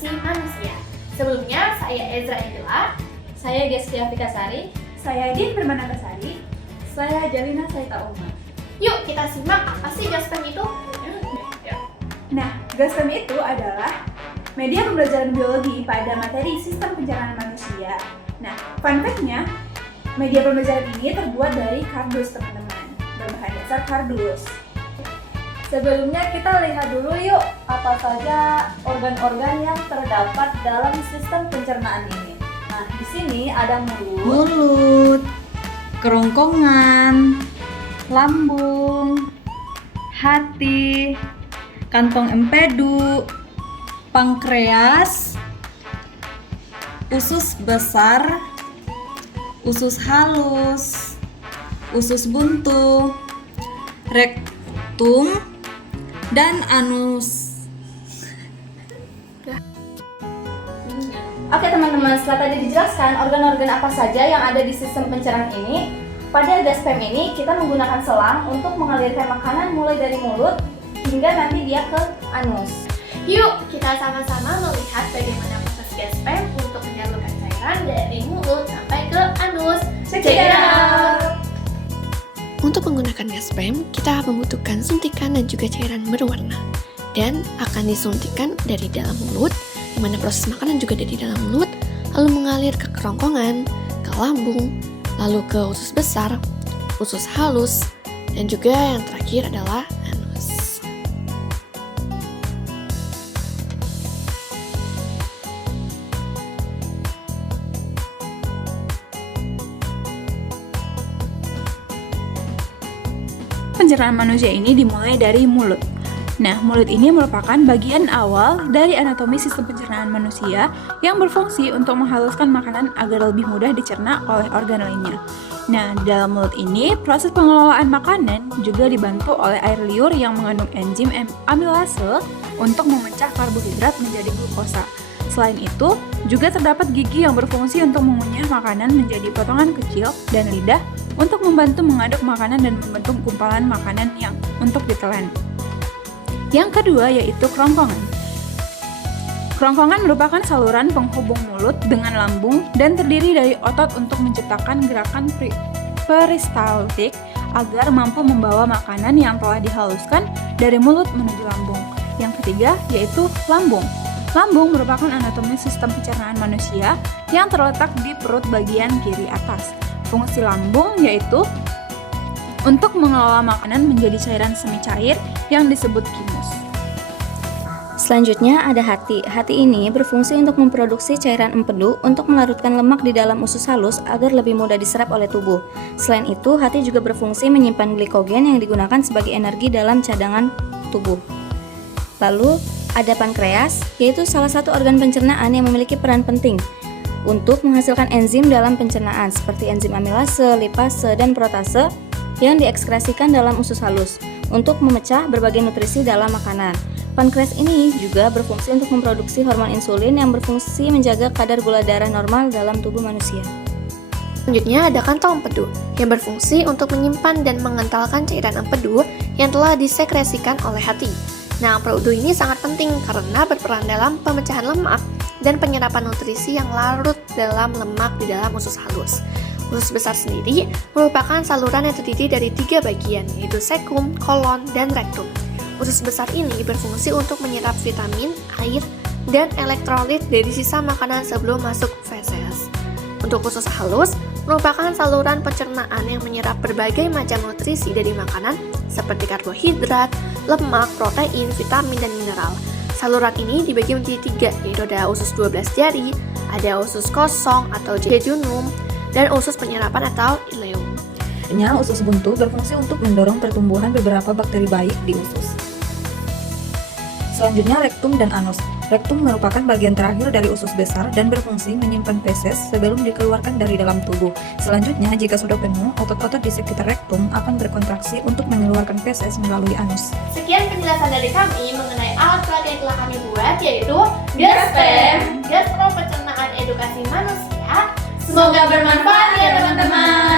edukasi manusia. Sebelumnya, saya Ezra Angela. Saya Gestia Fikasari. Saya Din Permanakasari. Saya Jalina Saita Umar. Yuk kita simak apa sih GASPEM itu? Nah, GASPEM itu adalah media pembelajaran biologi pada materi sistem pencernaan manusia. Nah, fun fact-nya, media pembelajaran ini terbuat dari kardus, teman-teman. Berbahan dasar kardus. Sebelumnya kita lihat dulu yuk apa saja organ-organ yang terdapat dalam sistem pencernaan ini. Nah, di sini ada Mulut, kerongkongan, lambung, hati, kantong empedu, pankreas, usus besar, usus halus, usus buntu, rektum, dan anus. Oke teman-teman, setelah tadi dijelaskan organ-organ apa saja yang ada di sistem pencernaan ini, pada GASPEM ini kita menggunakan selang untuk mengalirkan makanan mulai dari mulut hingga nanti dia ke anus. Yuk kita sama-sama melihat bagaimana proses GASPEM untuk menyalurkan cairan dari mulut sampai ke anus. Check it out! Untuk menggunakan GASPEM, kita membutuhkan suntikan dan juga cairan berwarna. Dan akan disuntikan dari dalam mulut, di mana proses makanan juga dari dalam mulut, lalu mengalir ke kerongkongan, ke lambung, lalu ke usus besar, usus halus, dan juga yang terakhir adalah anus. Pencernaan manusia ini dimulai dari mulut. Nah, mulut ini merupakan bagian awal dari anatomi sistem pencernaan manusia yang berfungsi untuk menghaluskan makanan agar lebih mudah dicerna oleh organ lainnya. Nah, di dalam mulut ini, proses pengelolaan makanan juga dibantu oleh air liur yang mengandung enzim amilase untuk memecah karbohidrat menjadi glukosa. Selain itu, juga terdapat gigi yang berfungsi untuk mengunyah makanan menjadi potongan kecil dan lidah untuk membantu mengaduk makanan dan membentuk gumpalan makanan yang untuk ditelan. Yang kedua yaitu kerongkongan. Kerongkongan merupakan saluran penghubung mulut dengan lambung dan terdiri dari otot untuk menciptakan gerakan peristaltik agar mampu membawa makanan yang telah dihaluskan dari mulut menuju lambung. Yang ketiga yaitu lambung. Lambung merupakan anatomi sistem pencernaan manusia yang terletak di perut bagian kiri atas. Fungsi lambung yaitu untuk mengelola makanan menjadi cairan semi cair yang disebut kimus. Selanjutnya ada hati. Hati ini berfungsi untuk memproduksi cairan empedu untuk melarutkan lemak di dalam usus halus agar lebih mudah diserap oleh tubuh. Selain itu, hati juga berfungsi menyimpan glikogen yang digunakan sebagai energi dalam cadangan tubuh. Lalu ada pankreas, yaitu salah satu organ pencernaan yang memiliki peran penting untuk menghasilkan enzim dalam pencernaan seperti enzim amilase, lipase, dan protase yang diekskresikan dalam usus halus untuk memecah berbagai nutrisi dalam makanan. Pankreas ini juga berfungsi untuk memproduksi hormon insulin yang berfungsi menjaga kadar gula darah normal dalam tubuh manusia. Selanjutnya ada kantong empedu yang berfungsi untuk menyimpan dan mengentalkan cairan empedu yang telah disekresikan oleh hati. Nah, empedu ini sangat penting karena berperan dalam pemecahan lemak dan penyerapan nutrisi yang larut dalam lemak di dalam usus halus. Usus besar sendiri merupakan saluran yang terdiri dari 3 bagian, yaitu sekum, kolon, dan rektum. Usus besar ini berfungsi untuk menyerap vitamin, air, dan elektrolit dari sisa makanan sebelum masuk feses. Untuk usus halus, merupakan saluran pencernaan yang menyerap berbagai macam nutrisi dari makanan seperti karbohidrat, lemak, protein, vitamin, dan mineral. Saluran ini dibagi menjadi 3, yaitu ada usus 12 jari, ada usus kosong atau jejunum, dan usus penyerapan atau ileum. Usus buntu berfungsi untuk mendorong pertumbuhan beberapa bakteri baik di usus. Selanjutnya rektum dan anus. Rektum merupakan bagian terakhir dari usus besar dan berfungsi menyimpan feses sebelum dikeluarkan dari dalam tubuh. Selanjutnya, jika sudah penuh, otot-otot di sekitar rektum akan berkontraksi untuk mengeluarkan feses melalui anus. Sekian penjelasan dari kami mengenai alat peragam yang telah kami buat, yaitu GASPEM, Gaspro Pencernaan Edukasi Manusia. Semoga bermanfaat ya teman-teman.